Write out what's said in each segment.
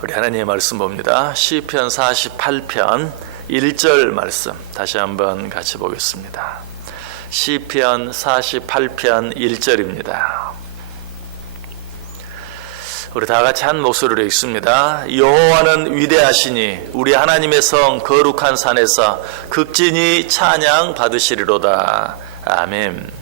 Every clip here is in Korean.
우리 하나님의 말씀 봅니다. 시편 48편 1절 말씀 다시 한번 같이 보겠습니다. 시편 48편 1절입니다. 우리 다 같이 한 목소리로 읽습니다. 여호와는 위대하시니 우리 하나님의 성 거룩한 산에서 극진히 찬양 받으시리로다. 아멘.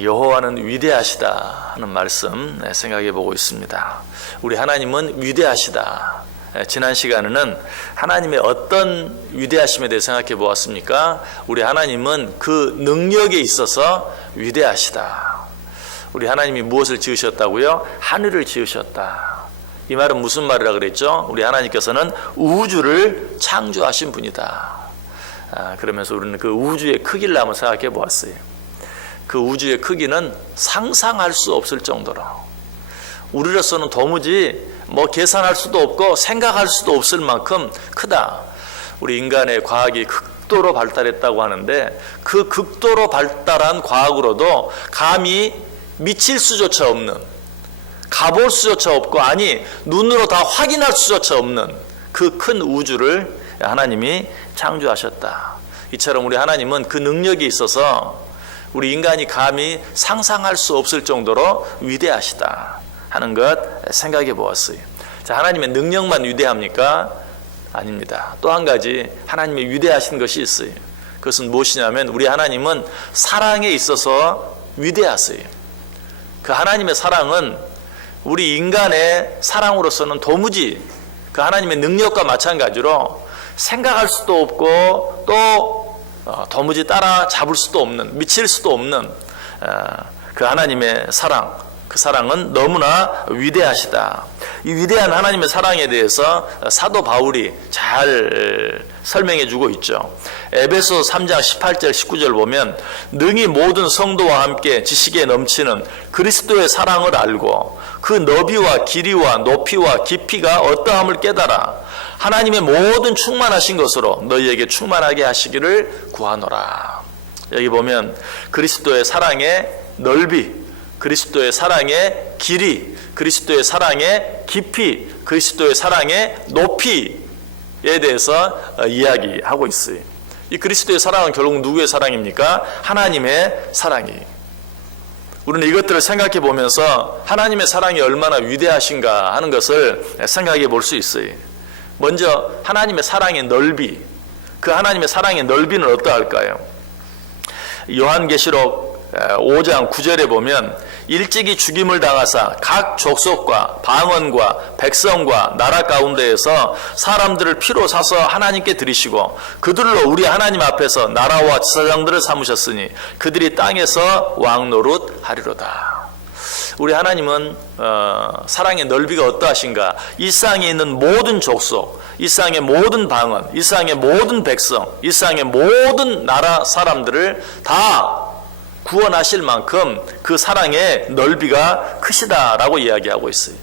여호와는 위대하시다 하는 말씀 생각해 보고 있습니다. 우리 하나님은 위대하시다. 지난 시간에는 하나님의 어떤 위대하심에 대해 생각해 보았습니까? 우리 하나님은 그 능력에 있어서 위대하시다. 우리 하나님이 무엇을 지으셨다고요? 하늘을 지으셨다. 이 말은 무슨 말이라 그랬죠? 우리 하나님께서는 우주를 창조하신 분이다. 그러면서 우리는 그 우주의 크기를 한번 생각해 보았어요. 그 우주의 크기는 상상할 수 없을 정도로, 우리로서는 도무지 계산할 수도 없고 생각할 수도 없을 만큼 크다. 우리 인간의 과학이 극도로 발달했다고 하는데 그 극도로 발달한 과학으로도 감히 미칠 수조차 없는, 가볼 수조차 없고, 아니 눈으로 다 확인할 수조차 없는 그 큰 우주를 하나님이 창조하셨다. 이처럼 우리 하나님은 그 능력이 있어서 우리 인간이 감히 상상할 수 없을 정도로 위대하시다 하는 것 생각해 보았어요. 자, 하나님의 능력만 위대합니까? 아닙니다. 또 한 가지 하나님의 위대하신 것이 있어요. 그것은 무엇이냐면 우리 하나님은 사랑에 있어서 위대하세요. 그 하나님의 사랑은 우리 인간의 사랑으로서는 도무지 그 하나님의 능력과 마찬가지로 생각할 수도 없고 또 도무지 따라잡을 수도 없는, 미칠 수도 없는 그 하나님의 사랑, 그 사랑은 너무나 위대하시다. 이 위대한 하나님의 사랑에 대해서 사도 바울이 잘 설명해 주고 있죠. 에베소 3장 18절 19절 보면 능히 모든 성도와 함께 지식에 넘치는 그리스도의 사랑을 알고 그 너비와 길이와 높이와 깊이가 어떠함을 깨달아 하나님의 모든 충만하신 것으로 너희에게 충만하게 하시기를 구하노라. 여기 보면 그리스도의 사랑의 넓이, 그리스도의 사랑의 길이, 그리스도의 사랑의 깊이, 그리스도의 사랑의 높이에 대해서 이야기하고 있어요. 이 그리스도의 사랑은 결국 누구의 사랑입니까? 하나님의 사랑이. 우리는 이것들을 생각해 보면서 하나님의 사랑이 얼마나 위대하신가 하는 것을 생각해 볼 수 있어요. 먼저 하나님의 사랑의 넓이, 그 하나님의 사랑의 넓이는 어떠할까요? 요한계시록 5장 9절에 보면 일찍이 죽임을 당하사 각 족속과 방언과 백성과 나라 가운데에서 사람들을 피로 사서 하나님께 드리시고 그들로 우리 하나님 앞에서 나라와 지사장들을 삼으셨으니 그들이 땅에서 왕노릇 하리로다. 우리 하나님은 사랑의 넓이가 어떠하신가? 이 땅에 있는 모든 족속, 이 땅의 모든 방언, 이 땅의 모든 백성, 이 땅의 모든 나라 사람들을 다 구원하실 만큼 그 사랑의 넓이가 크시다라고 이야기하고 있어요.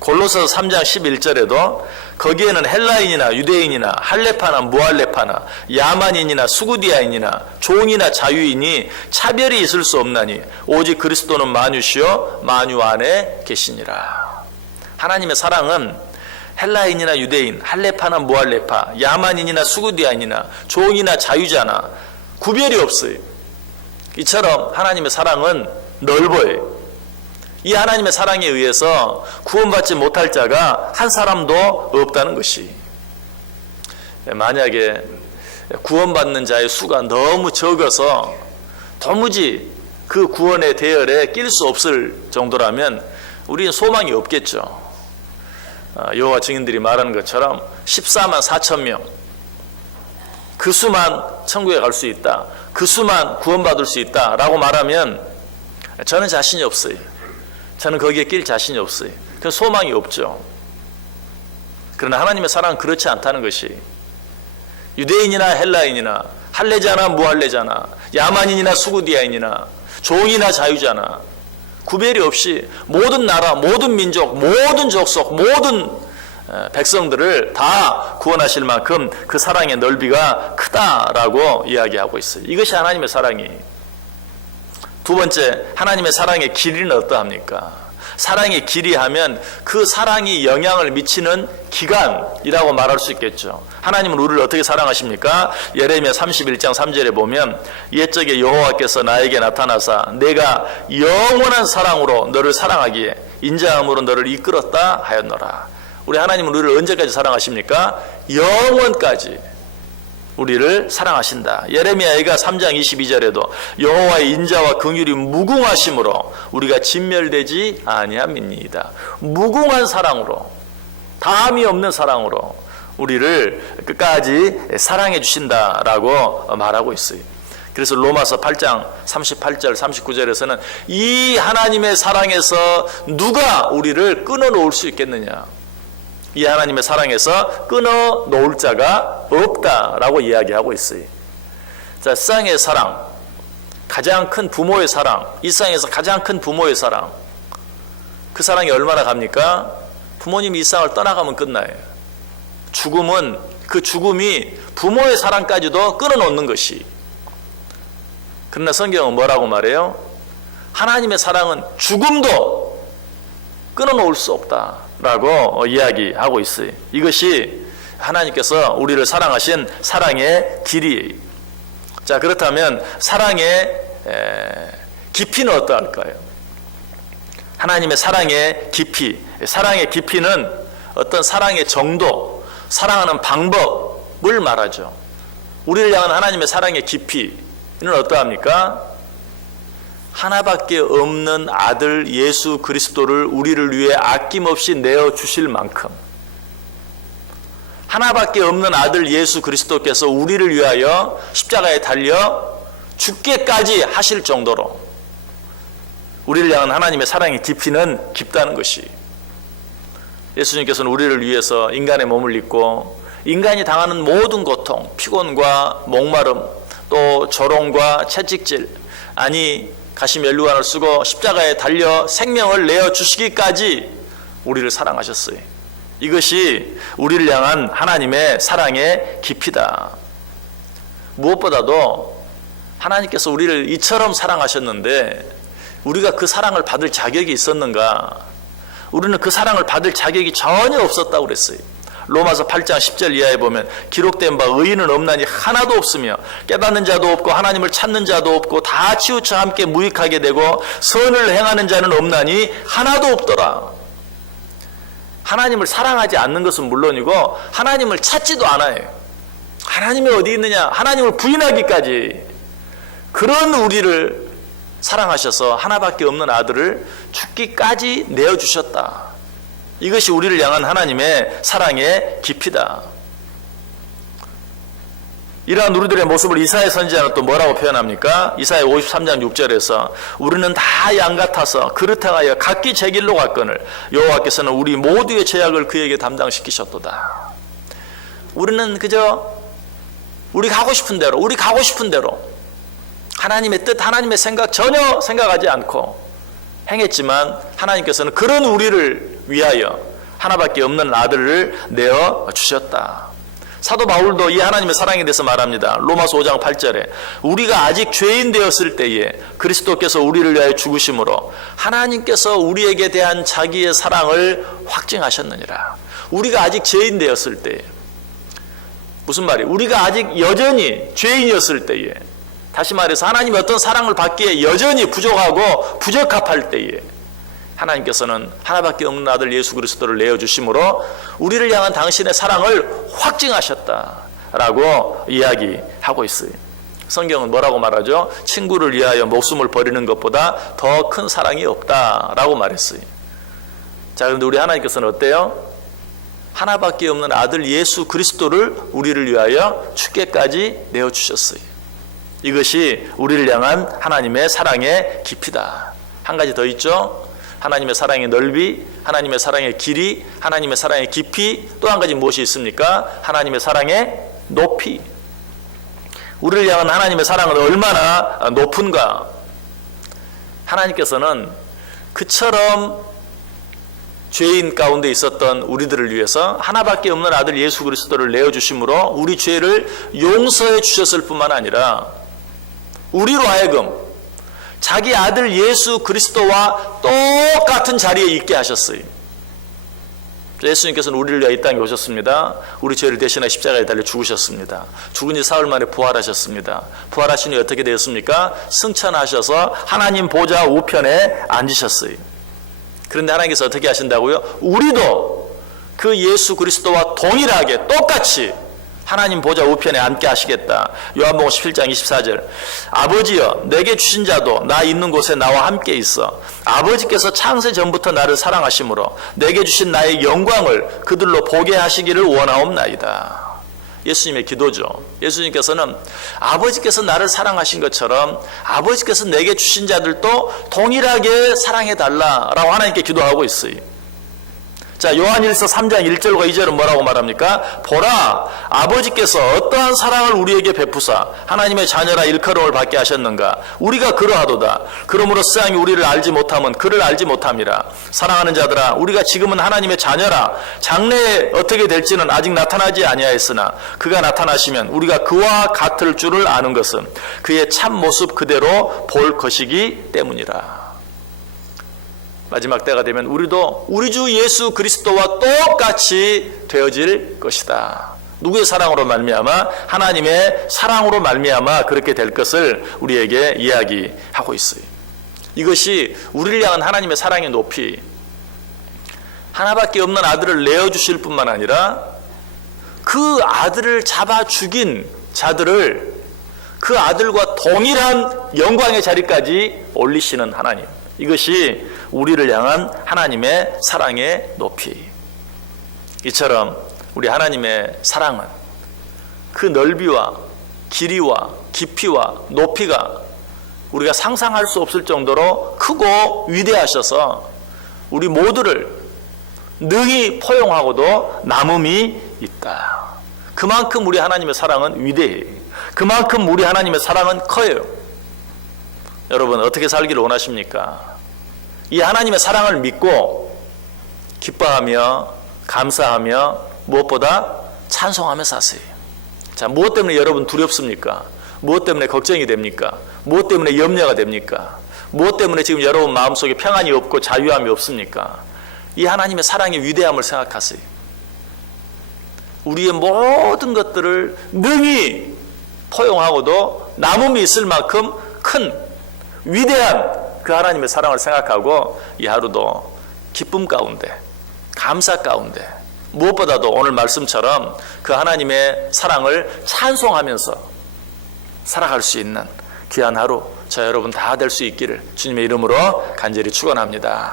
골로새서 3장 11절에도 거기에는 헬라인이나 유대인이나 할레파나 무할레파나 야만인이나 수구디아인이나 종이나 자유인이 차별이 있을 수 없나니 오직 그리스도는 만유시요 만유 안에 계시니라. 하나님의 사랑은 헬라인이나 유대인, 할레파나 무할레파, 야만인이나 수구디아인이나 종이나 자유자나 구별이 없어요. 이처럼 하나님의 사랑은 넓어요. 이 하나님의 사랑에 의해서 구원받지 못할 자가 한 사람도 없다는 것이, 만약에 구원받는 자의 수가 너무 적어서 도무지 그 구원의 대열에 낄 수 없을 정도라면 우리는 소망이 없겠죠. 여호와 증인들이 말하는 것처럼 14만 4천 명, 그 수만 천국에 갈 수 있다, 그 수만 구원받을 수 있다라고 말하면 저는 자신이 없어요. 저는 거기에 낄 자신이 없어요. 그 소망이 없죠. 그러나 하나님의 사랑은 그렇지 않다는 것이, 유대인이나 헬라인이나 할례자나 무할례자나 야만인이나 수구디아인이나 종이나 자유자나 구별이 없이 모든 나라, 모든 민족, 모든 족속, 모든 백성들을 다 구원하실 만큼 그 사랑의 넓이가 크다라고 이야기하고 있어요. 이것이 하나님의 사랑이. 두 번째, 하나님의 사랑의 길이는 어떠합니까? 사랑의 길이 하면 그 사랑이 영향을 미치는 기간이라고 말할 수 있겠죠. 하나님은 우리를 어떻게 사랑하십니까? 예레미야 31장 3절에 보면 옛적에 여호와께서 나에게 나타나사 내가 영원한 사랑으로 너를 사랑하기에 인자함으로 너를 이끌었다 하였노라. 우리 하나님은 우리를 언제까지 사랑하십니까? 영원까지 우리를 사랑하신다. 예레미야가 3장 22절에도 여호와의 인자와 긍휼이 무궁하심으로 우리가 진멸되지 아니함이니이다. 무궁한 사랑으로, 다함이 없는 사랑으로 우리를 끝까지 사랑해 주신다라고 말하고 있어요. 그래서 로마서 8장 38절 39절에서는 이 하나님의 사랑에서 누가 우리를 끊어놓을 수 있겠느냐, 이 하나님의 사랑에서 끊어놓을 자가 없다라고 이야기하고 있어요. 자, 세상의 사랑, 가장 큰 부모의 사랑, 이 세상에서 가장 큰 부모의 사랑, 그 사랑이 얼마나 갑니까? 부모님이 이 세상을 떠나가면 끝나요. 죽음은, 그 죽음이 부모의 사랑까지도 끊어놓는 것이. 그러나 성경은 뭐라고 말해요? 하나님의 사랑은 죽음도 끊어놓을 수 없다라고 이야기하고 있어요. 이것이 하나님께서 우리를 사랑하신 사랑의 길이에요. 자, 그렇다면 사랑의 깊이는 어떠할까요? 하나님의 사랑의 깊이, 사랑의 깊이는 어떤 사랑의 정도, 사랑하는 방법을 말하죠. 우리를 향한 하나님의 사랑의 깊이는 어떠합니까? 하나밖에 없는 아들 예수 그리스도를 우리를 위해 아낌없이 내어주실 만큼, 하나밖에 없는 아들 예수 그리스도께서 우리를 위하여 십자가에 달려 죽게까지 하실 정도로 우리를 향한 하나님의 사랑의 깊이는 깊다는 것이, 예수님께서는 우리를 위해서 인간의 몸을 입고 인간이 당하는 모든 고통, 피곤과 목마름, 또 조롱과 채찍질, 아니 가시면류관을 쓰고 십자가에 달려 생명을 내어주시기까지 우리를 사랑하셨어요. 이것이 우리를 향한 하나님의 사랑의 깊이다. 무엇보다도 하나님께서 우리를 이처럼 사랑하셨는데 우리가 그 사랑을 받을 자격이 있었는가? 우리는 그 사랑을 받을 자격이 전혀 없었다고 그랬어요. 로마서 8장 10절 이하에 보면 기록된 바 의인은 없나니 하나도 없으며 깨닫는 자도 없고 하나님을 찾는 자도 없고 다 치우쳐 함께 무익하게 되고 선을 행하는 자는 없나니 하나도 없더라. 하나님을 사랑하지 않는 것은 물론이고 하나님을 찾지도 않아요. 하나님이 어디 있느냐, 하나님을 부인하기까지, 그런 우리를 사랑하셔서 하나밖에 없는 아들을 죽기까지 내어주셨다. 이것이 우리를 향한 하나님의 사랑의 깊이다. 이러한 우리들의 모습을 이사야 선지자는 또 뭐라고 표현합니까? 이사야 53장 6절에서 우리는 다 양 같아서 그릇하여 각기 제 길로 갔거늘 여호와께서는 우리 모두의 죄악을 그에게 담당시키셨도다. 우리는 그저 우리 가고 싶은 대로 하나님의 뜻, 하나님의 생각 전혀 생각하지 않고 행했지만 하나님께서는 그런 우리를 위하여 하나밖에 없는 아들을 내어주셨다. 사도 바울도 이 하나님의 사랑에 대해서 말합니다. 로마서 5장 8절에 우리가 아직 죄인 되었을 때에 그리스도께서 우리를 위하여 죽으심으로 하나님께서 우리에게 대한 자기의 사랑을 확증하셨느니라. 우리가 아직 죄인 되었을 때에, 무슨 말이에요? 우리가 아직 여전히 죄인이었을 때에, 다시 말해서 하나님의 어떤 사랑을 받기에 여전히 부족하고 부적합할 때에 하나님께서는 하나밖에 없는 아들 예수 그리스도를 내어주심으로 우리를 향한 당신의 사랑을 확증하셨다라고 이야기하고 있어요. 성경은 뭐라고 말하죠? 친구를 위하여 목숨을 버리는 것보다 더 큰 사랑이 없다라고 말했어요. 자, 그런데 우리 하나님께서는 어때요? 하나밖에 없는 아들 예수 그리스도를 우리를 위하여 죽게까지 내어주셨어요. 이것이 우리를 향한 하나님의 사랑의 깊이다. 한 가지 더 있죠? 하나님의 사랑의 넓이, 하나님의 사랑의 길이, 하나님의 사랑의 깊이, 또 한 가지 무엇이 있습니까? 하나님의 사랑의 높이. 우리를 향한 하나님의 사랑은 얼마나 높은가? 하나님께서는 그처럼 죄인 가운데 있었던 우리들을 위해서 하나밖에 없는 아들 예수 그리스도를 내어주심으로 우리 죄를 용서해 주셨을 뿐만 아니라 우리로 하여금 자기 아들 예수 그리스도와 똑같은 자리에 있게 하셨어요. 예수님께서는 우리를 위하여 이 땅에 오셨습니다. 우리 죄를 대신하여 십자가에 달려 죽으셨습니다. 죽은 지 사흘 만에 부활하셨습니다. 부활하신 후에 어떻게 되었습니까? 승천하셔서 하나님 보좌 우편에 앉으셨어요. 그런데 하나님께서 어떻게 하신다고요? 우리도 그 예수 그리스도와 동일하게 똑같이 하나님 보좌 우편에 앉게 하시겠다. 요한복음 17장 24절. 아버지여 내게 주신 자도 나 있는 곳에 나와 함께 있어 아버지께서 창세 전부터 나를 사랑하심으로 내게 주신 나의 영광을 그들로 보게 하시기를 원하옵나이다. 예수님의 기도죠. 예수님께서는 아버지께서 나를 사랑하신 것처럼 아버지께서 내게 주신 자들도 동일하게 사랑해달라라고 하나님께 기도하고 있어요. 자, 요한일서 3장 1절과 2절은 뭐라고 말합니까? 보라, 아버지께서 어떠한 사랑을 우리에게 베푸사 하나님의 자녀라 일컬음을 받게 하셨는가? 우리가 그러하도다. 그러므로 세상이 우리를 알지 못하면 그를 알지 못함이라. 사랑하는 자들아, 우리가 지금은 하나님의 자녀라. 장래에 어떻게 될지는 아직 나타나지 아니하였으나 그가 나타나시면 우리가 그와 같을 줄을 아는 것은 그의 참 모습 그대로 볼 것이기 때문이라. 마지막 때가 되면 우리도 우리 주 예수 그리스도와 똑같이 되어질 것이다. 누구의 사랑으로 말미암아? 하나님의 사랑으로 말미암아 그렇게 될 것을 우리에게 이야기하고 있어요. 이것이 우리를 향한 하나님의 사랑의 높이, 하나밖에 없는 아들을 내어주실 뿐만 아니라 그 아들을 잡아 죽인 자들을 그 아들과 동일한 영광의 자리까지 올리시는 하나님, 이것이 우리를 향한 하나님의 사랑의 높이. 이처럼 우리 하나님의 사랑은 그 넓이와 길이와 깊이와 높이가 우리가 상상할 수 없을 정도로 크고 위대하셔서 우리 모두를 능히 포용하고도 남음이 있다. 그만큼 우리 하나님의 사랑은 위대해요. 그만큼 우리 하나님의 사랑은 커요. 여러분 어떻게 살기를 원하십니까? 이 하나님의 사랑을 믿고 기뻐하며 감사하며 무엇보다 찬송하며 사세요. 자, 무엇 때문에 여러분 두렵습니까? 무엇 때문에 걱정이 됩니까? 무엇 때문에 염려가 됩니까? 무엇 때문에 지금 여러분 마음속에 평안이 없고 자유함이 없습니까? 이 하나님의 사랑의 위대함을 생각하세요. 우리의 모든 것들을 능히 포용하고도 남음이 있을 만큼 큰 위대한 그 하나님의 사랑을 생각하고 이 하루도 기쁨 가운데, 감사 가운데, 무엇보다도 오늘 말씀처럼 그 하나님의 사랑을 찬송하면서 살아갈 수 있는 귀한 하루 저 여러분 다 될 수 있기를 주님의 이름으로 간절히 축원합니다.